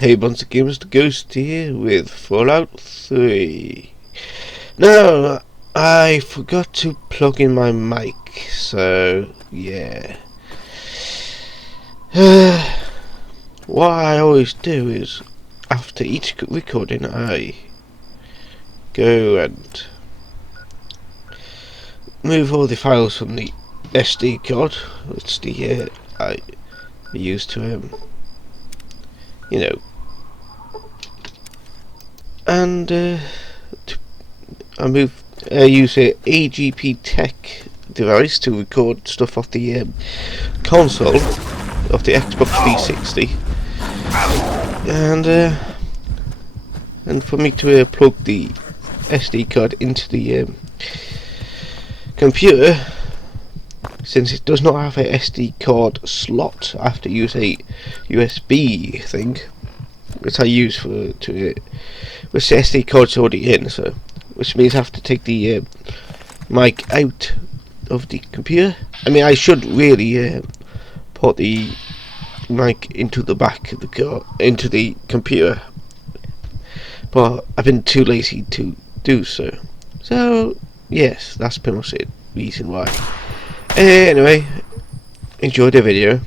Hey, once again, it's the Ghost here with Fallout 3. Now, I forgot to plug in my mic, so yeah. What I always do is, after each recording, I go and move all the files from the SD card, which I use to and I use a AGP Tech device to record stuff off the console of the Xbox 360, and for me to plug the SD card into the computer. Since it does not have a SD card slot, I have to use a USB thing, which I use which the SD card's already in, so which means I have to take the mic out of the computer. I mean, I should really put the mic into the back of the car, into the computer, but I've been too lazy to do so. So yes, that's pretty much the reason why. Anyway, enjoy the video.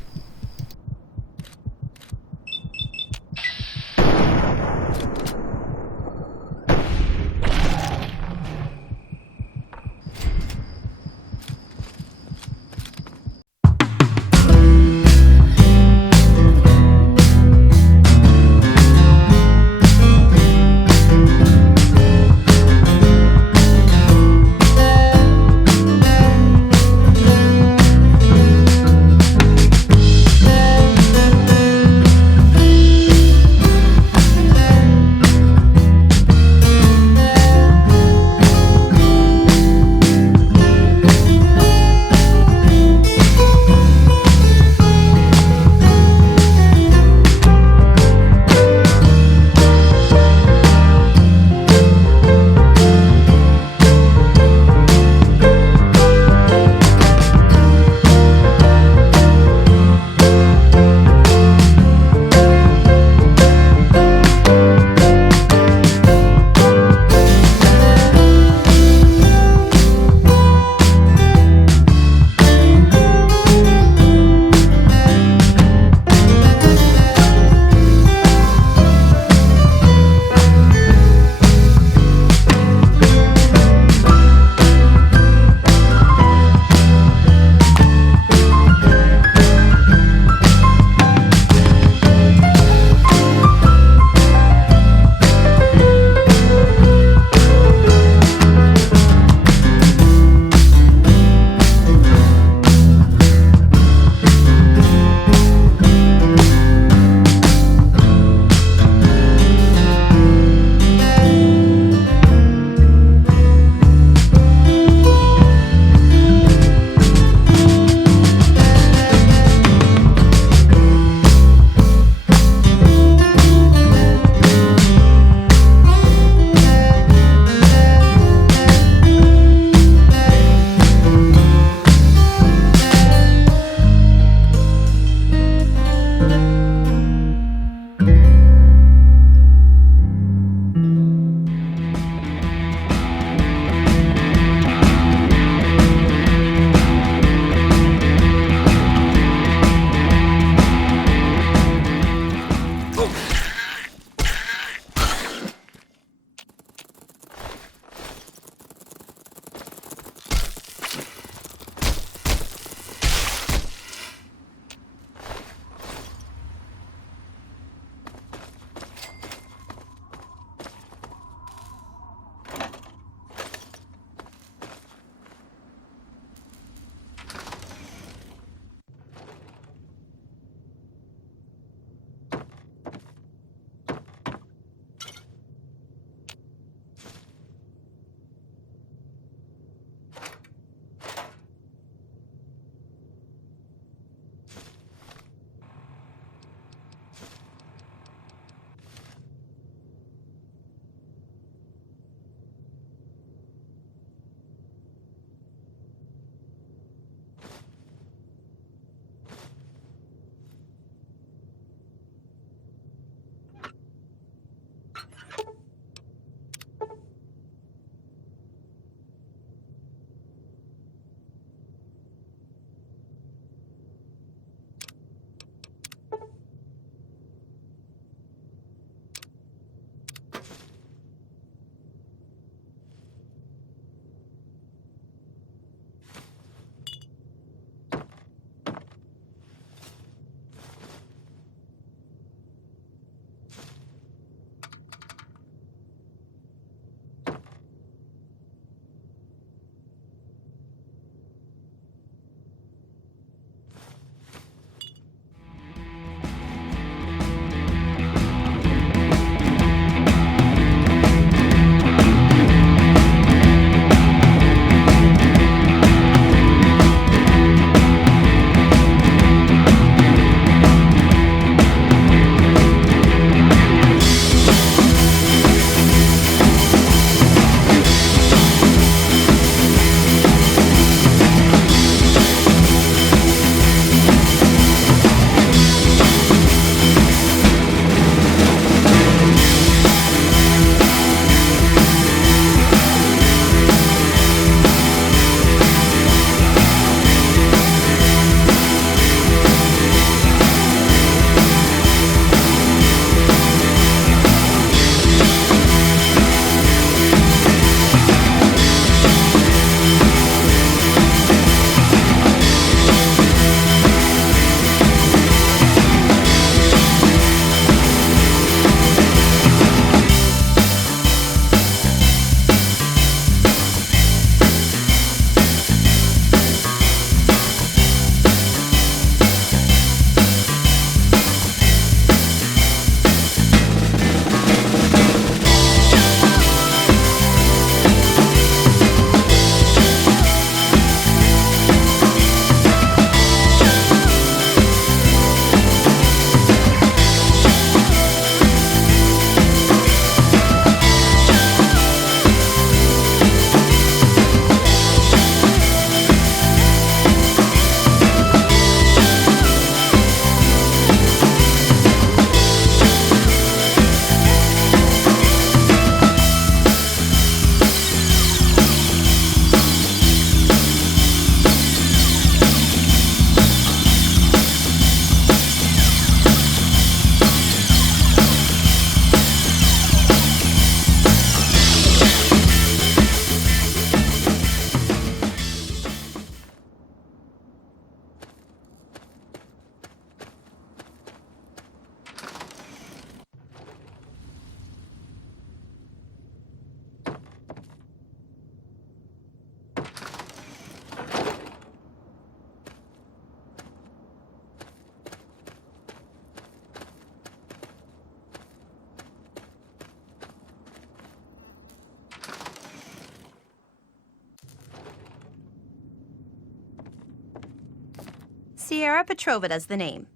Sierra Petrovida's the name.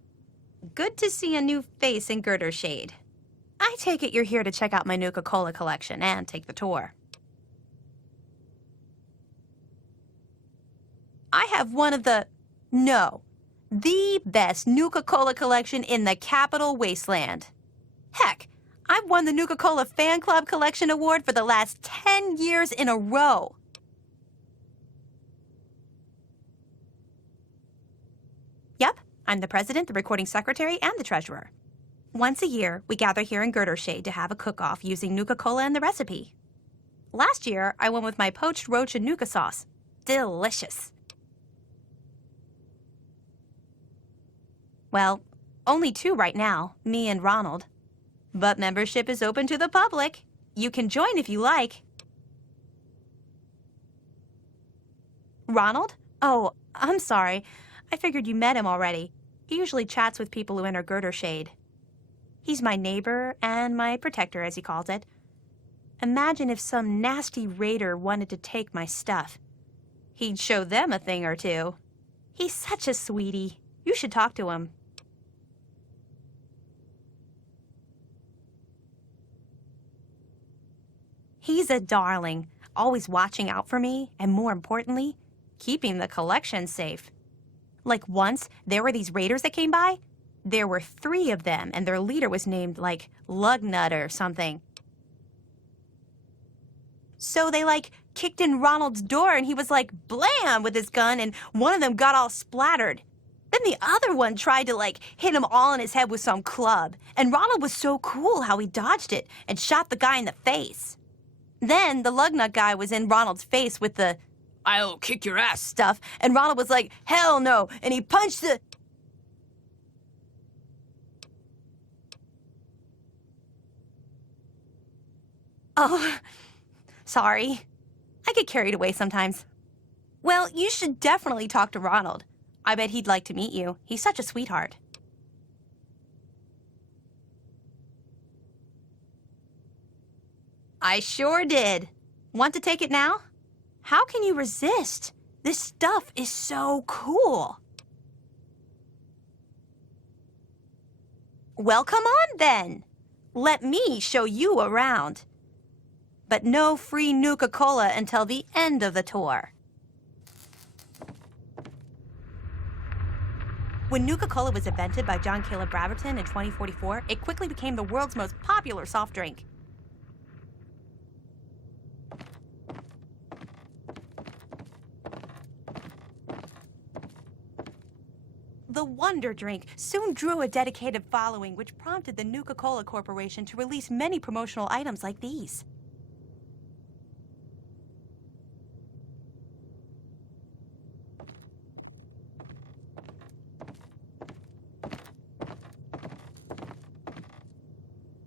Good to see a new face in Girder Shade. I take it you're here to check out my Nuka-Cola collection and take the tour. I have one of the best Nuka-Cola collection in the Capital Wasteland. Heck, I've won the Nuka-Cola Fan Club Collection Award for the last 10 years in a row. Yep, I'm the president, the recording secretary, and the treasurer. Once a year, we gather here in Girder Shade to have a cook-off using Nuka-Cola and the recipe. Last year, I went with my poached roach and Nuka sauce. Delicious. Well, only 2 right now, me and Ronald. But membership is open to the public. You can join if you like. Ronald? Oh, I'm sorry. I figured you met him already. He usually chats with people who enter Girder Shade. He's my neighbor and my protector, as he calls it. Imagine if some nasty raider wanted to take my stuff. He'd show them a thing or two. He's such a sweetie. You should talk to him. He's a darling, always watching out for me, and more importantly, keeping the collection safe. Like once, there were these raiders that came by. There were 3 of them, and their leader was named, like, Lugnut or something. So they, kicked in Ronald's door, and he was like, blam, with his gun, and one of them got all splattered. Then the other one tried to, hit him all in his head with some club. And Ronald was so cool how he dodged it and shot the guy in the face. Then the Lugnut guy was in Ronald's face with the "I'll kick your ass" stuff, and Ronald was like, hell no, and he punched the... Oh, sorry. I get carried away sometimes. Well, you should definitely talk to Ronald. I bet he'd like to meet you. He's such a sweetheart. I sure did. Want to take it now? How can you resist? This stuff is so cool. Well, come on then. Let me show you around. But no free Nuka-Cola until the end of the tour. When Nuka-Cola was invented by John Caleb Braverton in 2044, it quickly became the world's most popular soft drink. The Wonder Drink soon drew a dedicated following, which prompted the Nuka-Cola Corporation to release many promotional items like these.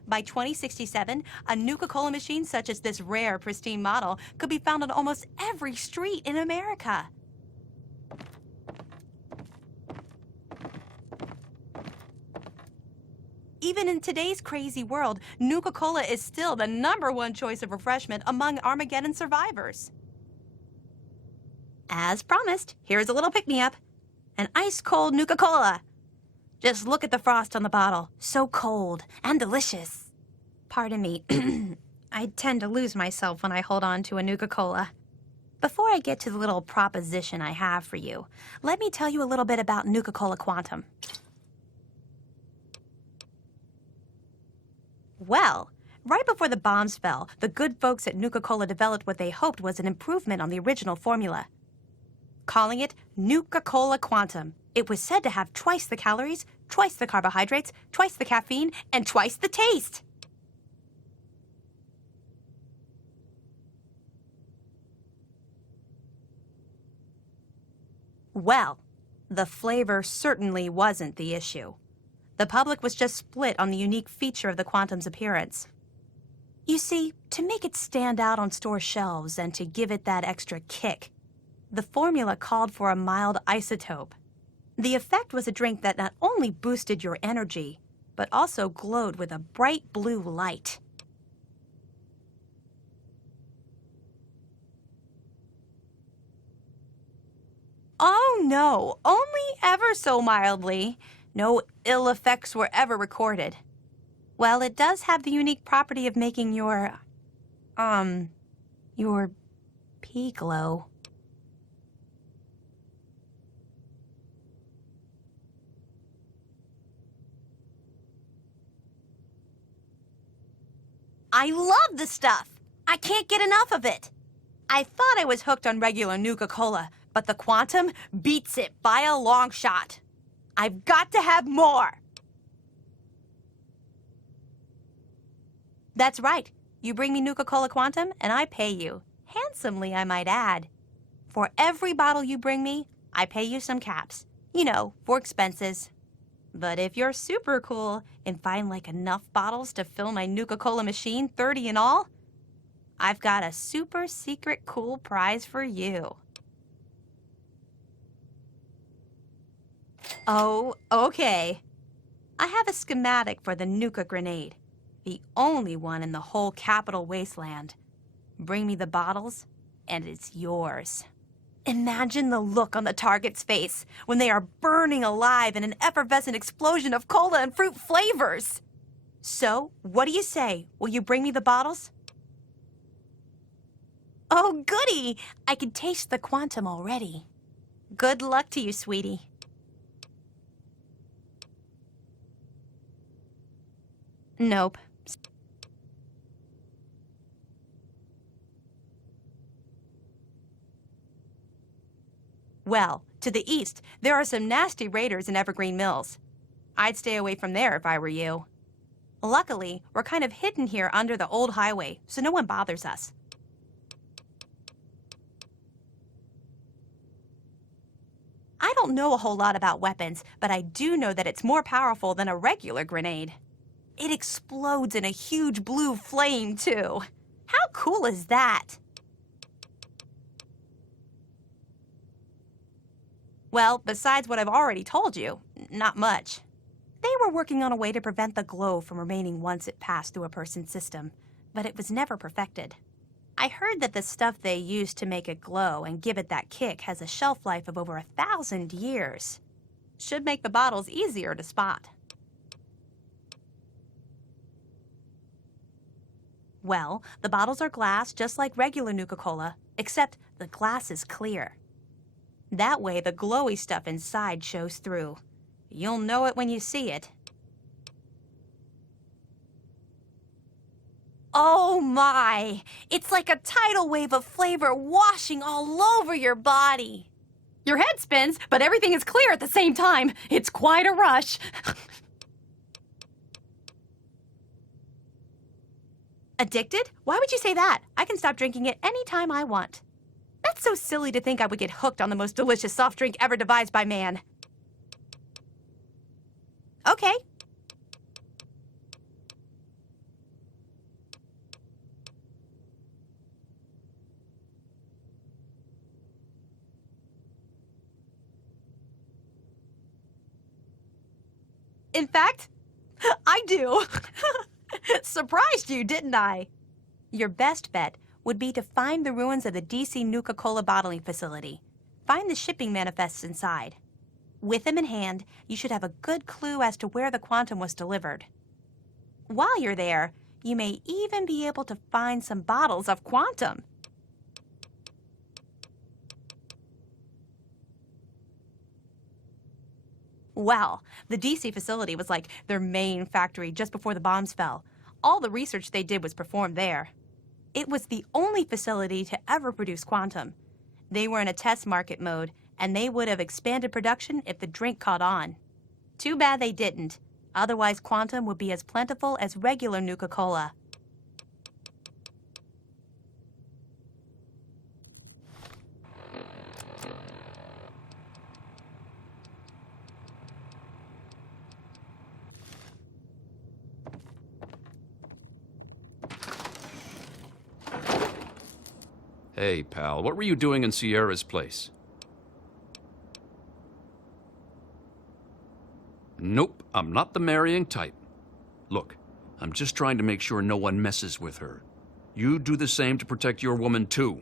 By 2067, a Nuka-Cola machine such as this rare, pristine model could be found on almost every street in America. Even in today's crazy world, Nuka-Cola is still the #1 choice of refreshment among Armageddon survivors. As promised, here's a little pick-me-up. An ice-cold Nuka-Cola. Just look at the frost on the bottle. So cold and delicious. Pardon me. I tend to lose myself when I hold on to a Nuka-Cola. Before I get to the little proposition I have for you, let me tell you a little bit about Nuka-Cola Quantum. Well, right before the bombs fell, the good folks at Nuka-Cola developed what they hoped was an improvement on the original formula. Calling it Nuka-Cola Quantum. It was said to have twice the calories, twice the carbohydrates, twice the caffeine, and twice the taste. Well, the flavor certainly wasn't the issue. The public was just split on the unique feature of the Quantum's appearance. You see, to make it stand out on store shelves and to give it that extra kick, the formula called for a mild isotope. The effect was a drink that not only boosted your energy, but also glowed with a bright blue light. Oh no, only ever so mildly. No ill effects were ever recorded. Well, it does have the unique property of making your pee glow. I love the stuff! I can't get enough of it! I thought I was hooked on regular Nuka-Cola, but the Quantum beats it by a long shot. I've got to have more! That's right. You bring me Nuka-Cola Quantum, and I pay you. Handsomely, I might add. For every bottle you bring me, I pay you some caps. You know, for expenses. But if you're super cool and find like enough bottles to fill my Nuka-Cola machine, 30 in all, I've got a super secret cool prize for you. Oh, okay. I have a schematic for the Nuka grenade. The only one in the whole Capital Wasteland. Bring me the bottles, and it's yours. Imagine the look on the target's face when they are burning alive in an effervescent explosion of cola and fruit flavors. So, what do you say? Will you bring me the bottles? Oh, goody! I can taste the Quantum already. Good luck to you, sweetie. Nope. Well, to the east, there are some nasty raiders in Evergreen Mills. I'd stay away from there if I were you. Luckily, we're kind of hidden here under the old highway, so no one bothers us. I don't know a whole lot about weapons, but I do know that it's more powerful than a regular grenade. It explodes in a huge blue flame, too. How cool is that? Well, besides what I've already told you, not much. They were working on a way to prevent the glow from remaining once it passed through a person's system, but it was never perfected. I heard that the stuff they used to make it glow and give it that kick has a shelf life of over 1,000 years. Should make the bottles easier to spot. Well, the bottles are glass just like regular Nuka-Cola, except the glass is clear. That way the glowy stuff inside shows through. You'll know it when you see it. Oh my! It's like a tidal wave of flavor washing all over your body. Your head spins, but everything is clear at the same time. It's quite a rush. Addicted? Why would you say that? I can stop drinking it any time I want. That's so silly to think I would get hooked on the most delicious soft drink ever devised by man. Okay. In fact, I do. Surprised you, didn't I? Your best bet would be to find the ruins of the DC Nuka-Cola bottling facility. Find the shipping manifests inside. With them in hand, you should have a good clue as to where the Quantum was delivered. While you're there, you may even be able to find some bottles of Quantum. Well, the DC facility was like their main factory just before the bombs fell. All the research they did was performed there. It was the only facility to ever produce Quantum. They were in a test market mode, and they would have expanded production if the drink caught on. Too bad they didn't. Otherwise, Quantum would be as plentiful as regular Nuka-Cola. Hey, pal, what were you doing in Sierra's place? Nope, I'm not the marrying type. Look, I'm just trying to make sure no one messes with her. You do the same to protect your woman, too.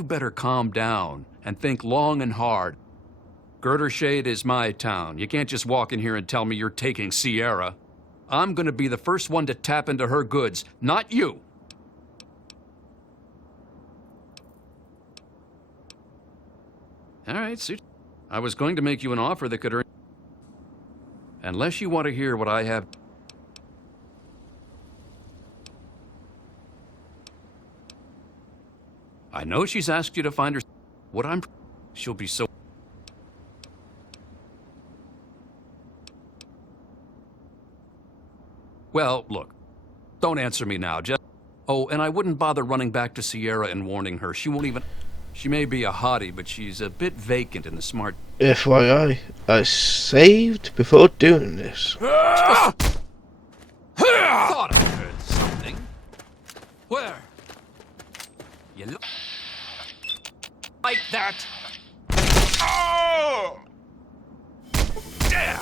you better calm down and think long and hard. Girdershade is my town. You can't just walk in here and tell me you're taking Sierra. I'm gonna be the first one to tap into her goods, not you. All right, suit. I was going to make you an offer that could earn... Unless you want to hear what I have... I know she's asked you to find her... What I'm... She'll be so... Well, look. Don't answer me now, just... Oh, and I wouldn't bother running back to Sierra and warning her. She won't even... She may be a hottie, but she's a bit vacant in the smart... FYI, I saved before doing this. Thought I heard something. Where? You look... Like that? Oh! Damn!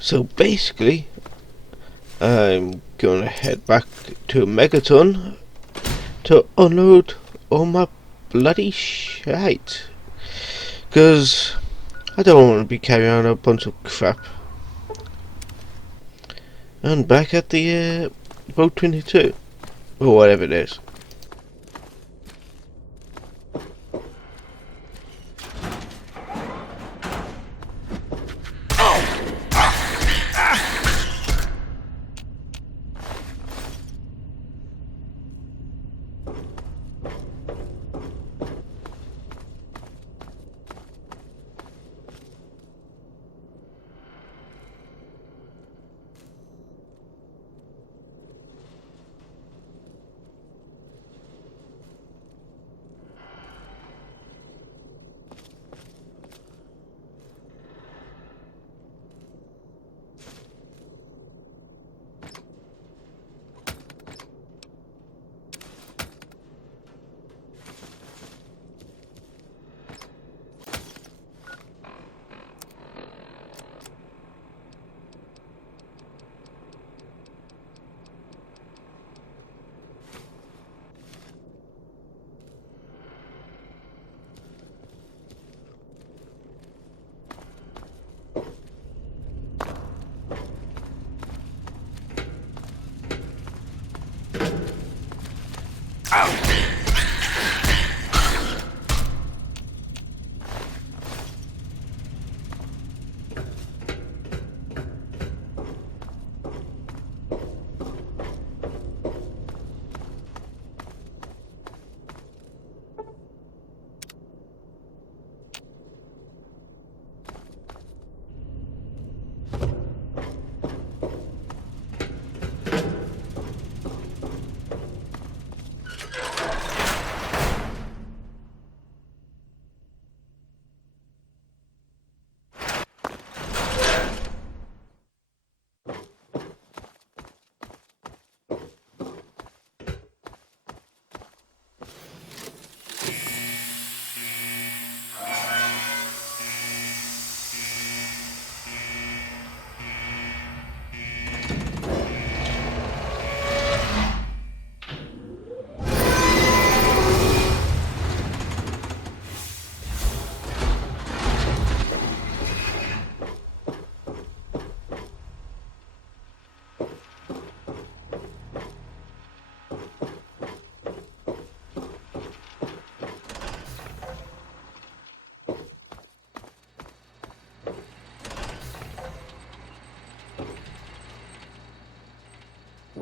So basically, I'm gonna head back to Megaton to unload all my bloody shite, because I don't want to be carrying on a bunch of crap. And back at the Boat 22, or whatever it is.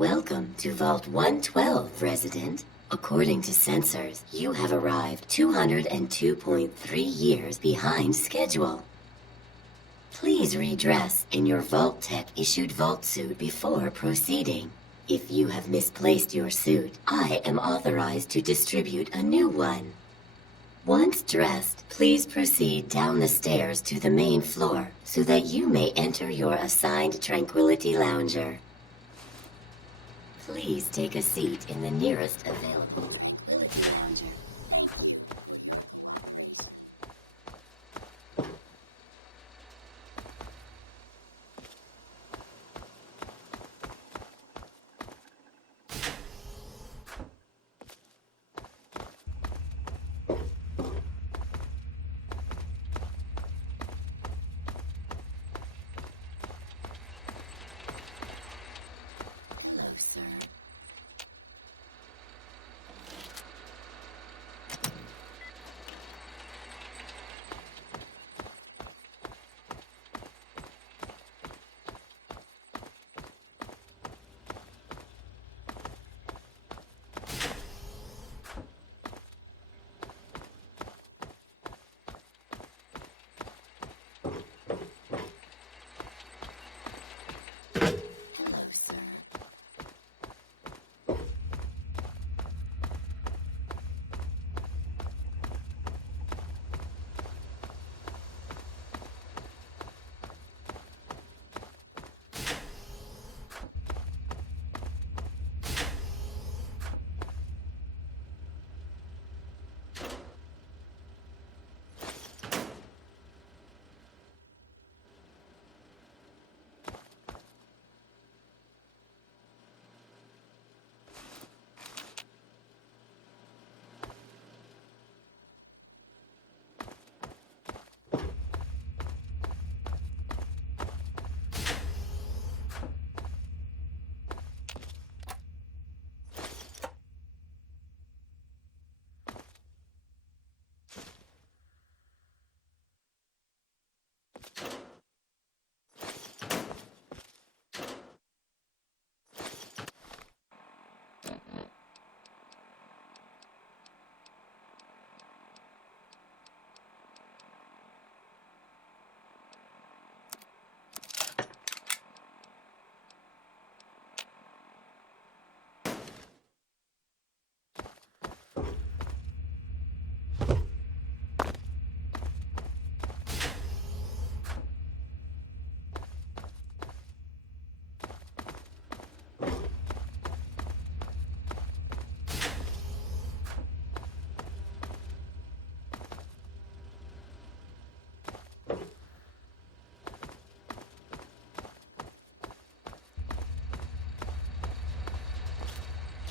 Welcome to Vault 112, resident. According to sensors, you have arrived 202.3 years behind schedule. Please redress in your Vault Tech issued Vault suit before proceeding. If you have misplaced your suit, I am authorized to distribute a new one. Once dressed, please proceed down the stairs to the main floor so that you may enter your assigned Tranquility Lounger. Please take a seat in the nearest available Tranquility Lounger. Hello, sir. Hello, sir.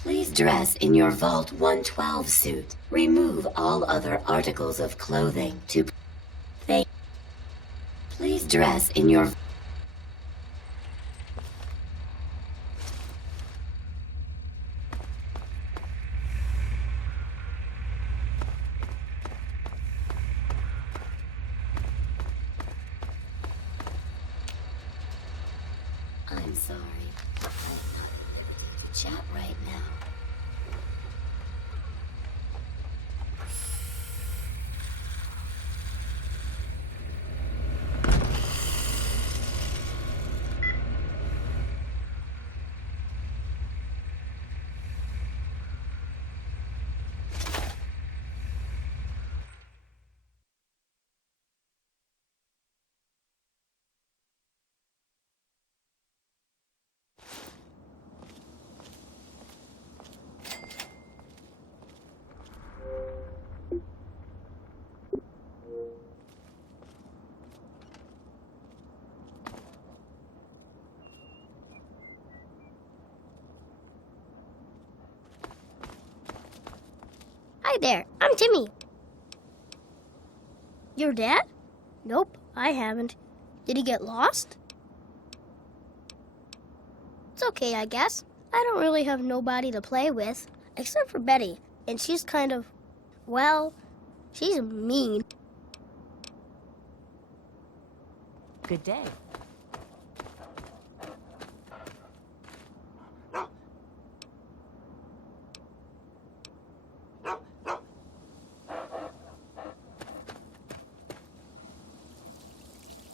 Please dress in your Vault 112 suit. Remove all other articles of clothing to... Please dress in your... sorry. I'm not limited to chat right now. Hi there, I'm Timmy. Your dad? Nope, I haven't. Did he get lost? It's okay, I guess. I don't really have nobody to play with, except for Betty, and she's kind of, well, she's mean. Good day.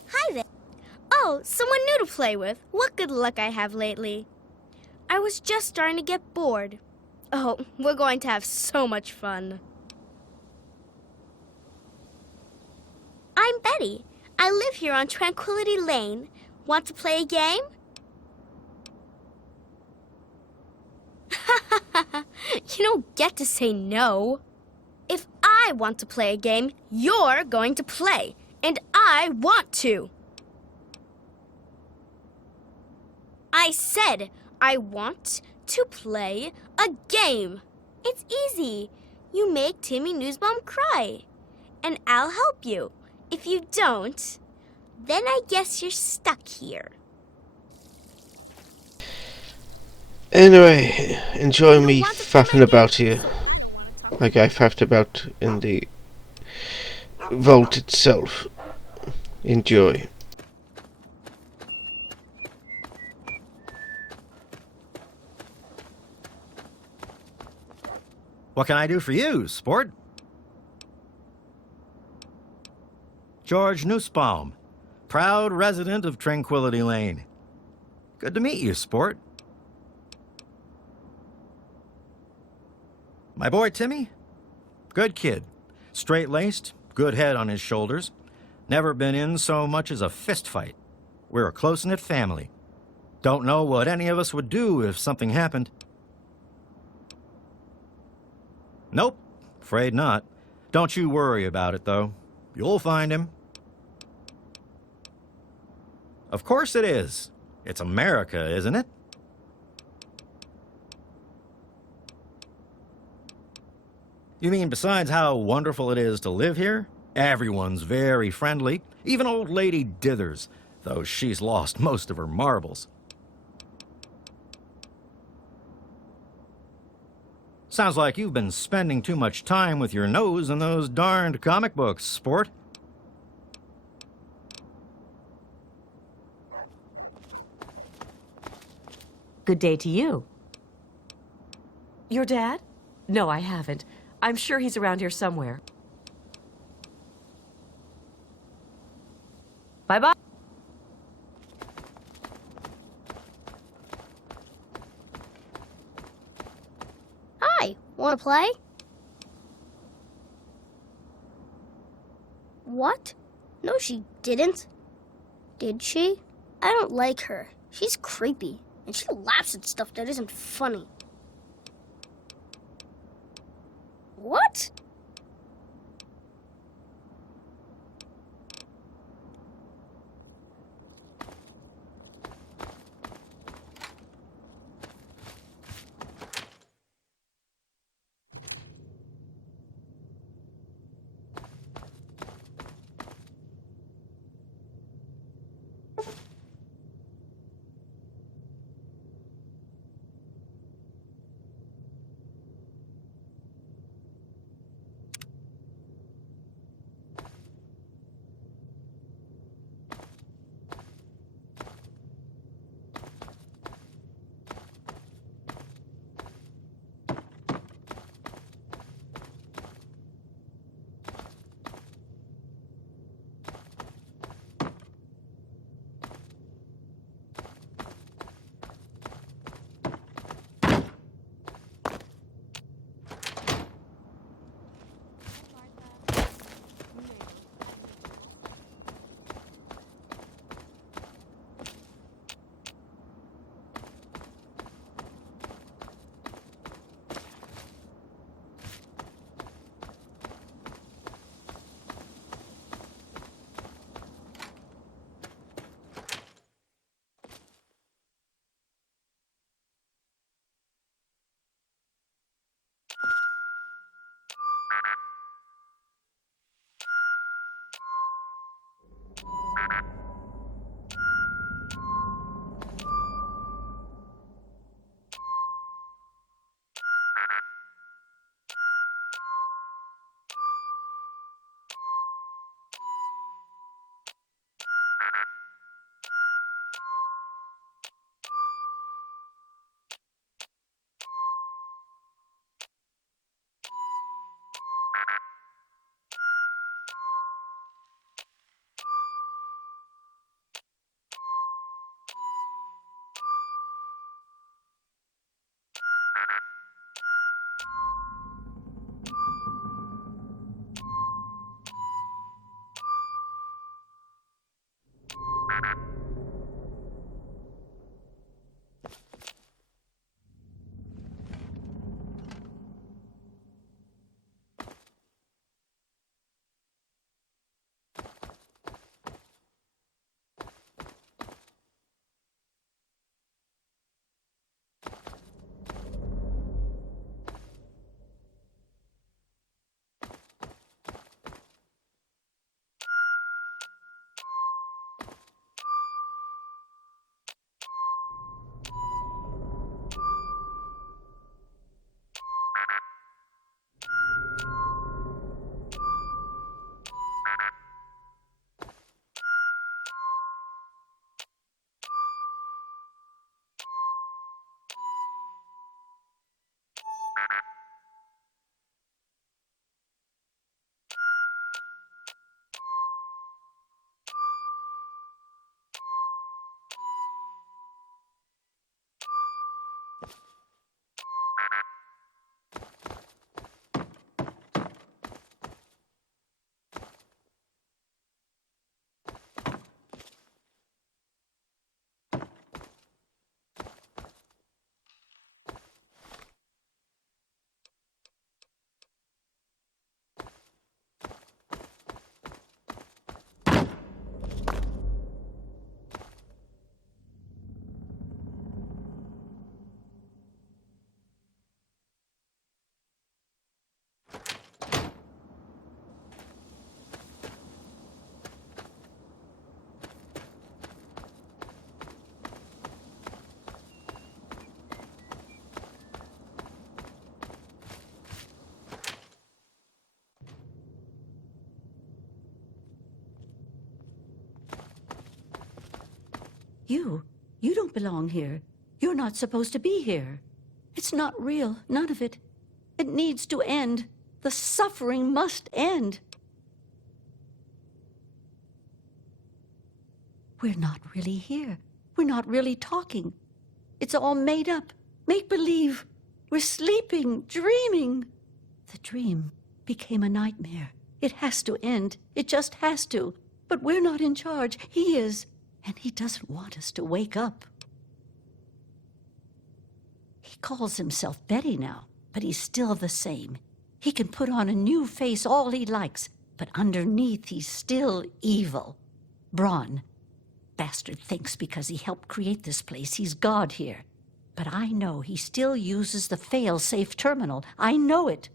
Hi there. Oh, someone new to play with. What good luck I have lately. I was just starting to get bored. Oh, we're going to have so much fun. I'm Betty. I live here on Tranquility Lane. Want to play a game? You don't get to say no. If I want to play a game, you're going to play. And I want to. I said I want to play a game. It's easy. You make Timmy Newsbaum cry. And I'll help you. If you don't, then I guess you're stuck here. Anyway, enjoy me faffing about here. Like I faffed about in the vault itself. Enjoy. What can I do for you, sport? George Nussbaum, proud resident of Tranquility Lane. Good to meet you, sport. My boy Timmy? Good kid. Straight-laced, good head on his shoulders. Never been in so much as a fist fight. We're a close-knit family. Don't know what any of us would do if something happened. Nope, afraid not. Don't you worry about it, though. You'll find him. Of course it is. It's America, isn't it? You mean besides how wonderful it is to live here? Everyone's very friendly. Even old Lady Dithers, though she's lost most of her marbles. Sounds like you've been spending too much time with your nose in those darned comic books, sport. Good day to you. Your dad? No, I haven't. I'm sure he's around here somewhere. Bye-bye. Hi, want to play? What? No, she didn't. Did she? I don't like her. She's creepy, and she laughs at stuff that isn't funny. What? You don't belong here. You're not supposed to be here. It's not real, none of it. It needs to end. The suffering must end. We're not really here. We're not really talking. It's all made up, make-believe. We're sleeping, dreaming. The dream became a nightmare. It has to end. It just has to. But we're not in charge. He is. And he doesn't want us to wake up. He calls himself Betty now, but he's still the same. He can put on a new face all he likes, but underneath he's still evil. Braun. Bastard thinks because he helped create this place, he's God here. But I know he still uses the fail-safe terminal. I know it.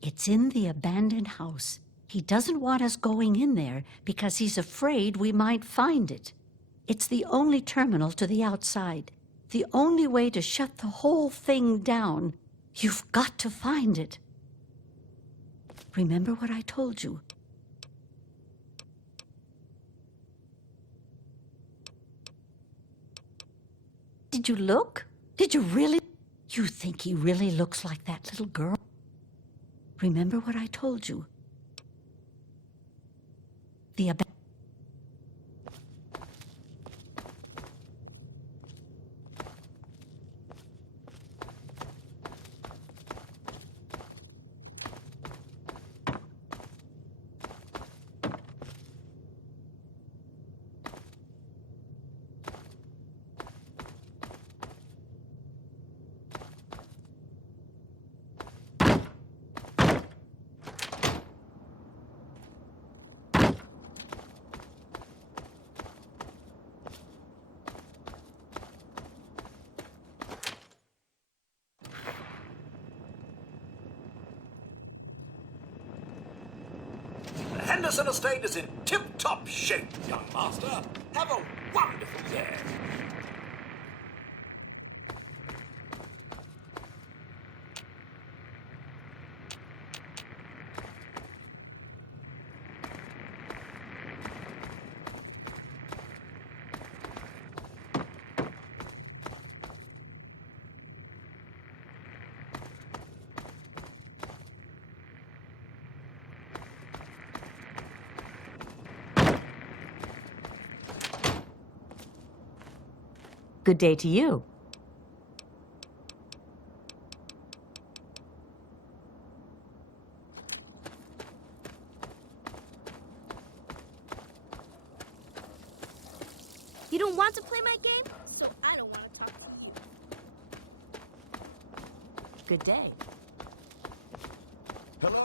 It's in the abandoned house. He doesn't want us going in there because he's afraid we might find it. It's the only terminal to the outside. The only way to shut the whole thing down. You've got to find it. Remember what I told you. Did you look? Did you really? You think he really looks like that little girl? Remember what I told you. The Henderson Estate is in tip-top shape, young master. Have a wonderful day. Good day to you. You don't want to play my game, so I don't want to talk to you. Good day. Hello.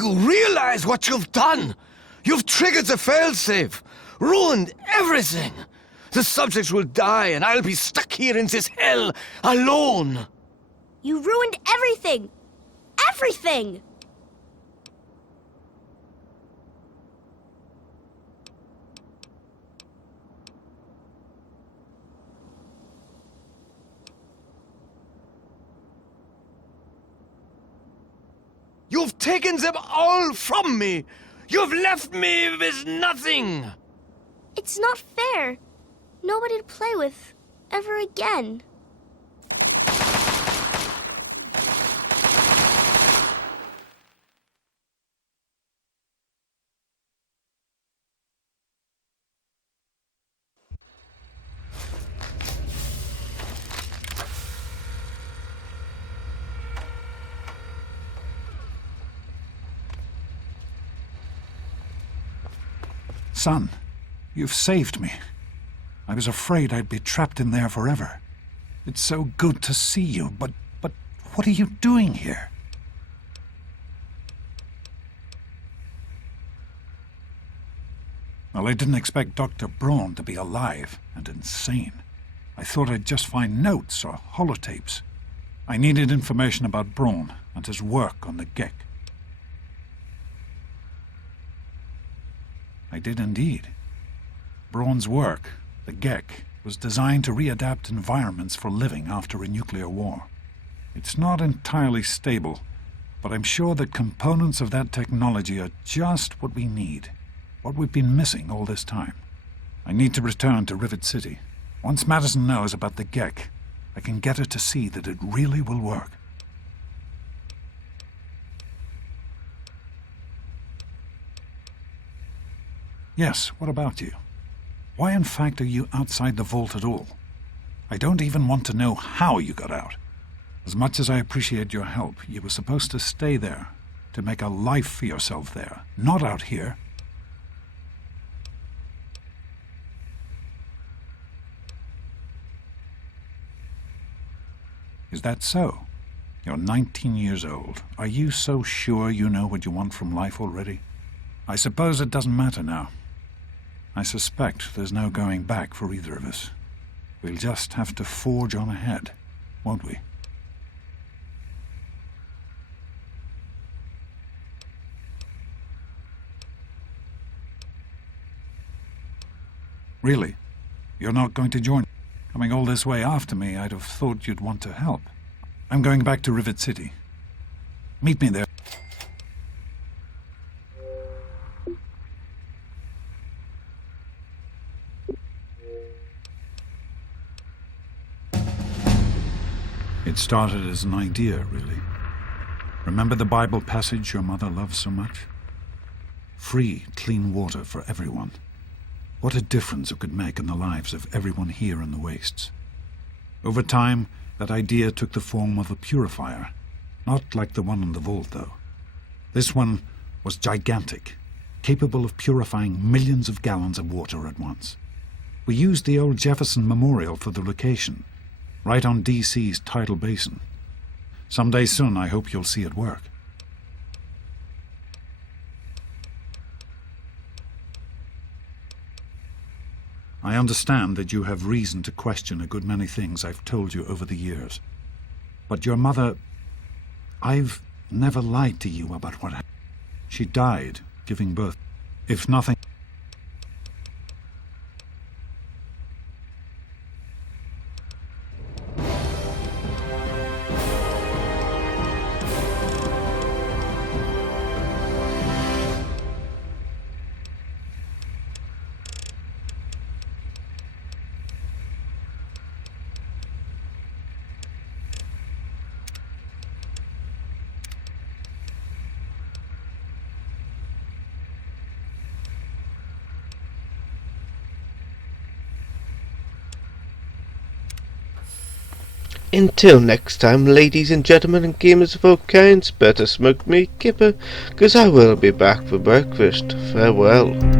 you realize what you've done? You've triggered the failsafe, ruined everything. The subjects will die, and I'll be stuck here in this hell alone. You ruined everything! Everything! You've taken them all from me. You've left me with nothing. It's not fair. Nobody to play with ever again. Son, you've saved me. I was afraid I'd be trapped in there forever. It's so good to see you, but what are you doing here? Well, I didn't expect Dr. Braun to be alive and insane. I thought I'd just find notes or holotapes. I needed information about Braun and his work on the Gek. I did indeed. Braun's work, the Gek, was designed to readapt environments for living after a nuclear war. It's not entirely stable, but I'm sure that components of that technology are just what we need, what we've been missing all this time. I need to return to Rivet City. Once Madison knows about the Gek, I can get her to see that it really will work. Yes, what about you? Why in fact are you outside the vault at all? I don't even want to know how you got out. As much as I appreciate your help, you were supposed to stay there, to make a life for yourself there, not out here. Is that so? You're 19 years old. Are you so sure you know what you want from life already? I suppose it doesn't matter now. I suspect there's no going back for either of us. We'll just have to forge on ahead, won't we? Really? You're not going to join? Coming all this way after me, I'd have thought you'd want to help. I'm going back to Rivet City. Meet me there. It started as an idea, really. Remember the Bible passage your mother loves so much? Free, clean water for everyone. What a difference it could make in the lives of everyone here in the wastes. Over time, that idea took the form of a purifier. Not like the one in the vault, though. This one was gigantic, capable of purifying millions of gallons of water at once. We used the old Jefferson Memorial for the location, right on DC's tidal basin. Someday soon, I hope you'll see it work. I understand that you have reason to question a good many things I've told you over the years. But your mother... I've never lied to you about what happened. She died giving birth. If nothing... Until next time, ladies and gentlemen and gamers of all kinds, better smoke me, kipper, 'cause I will be back for breakfast. Farewell.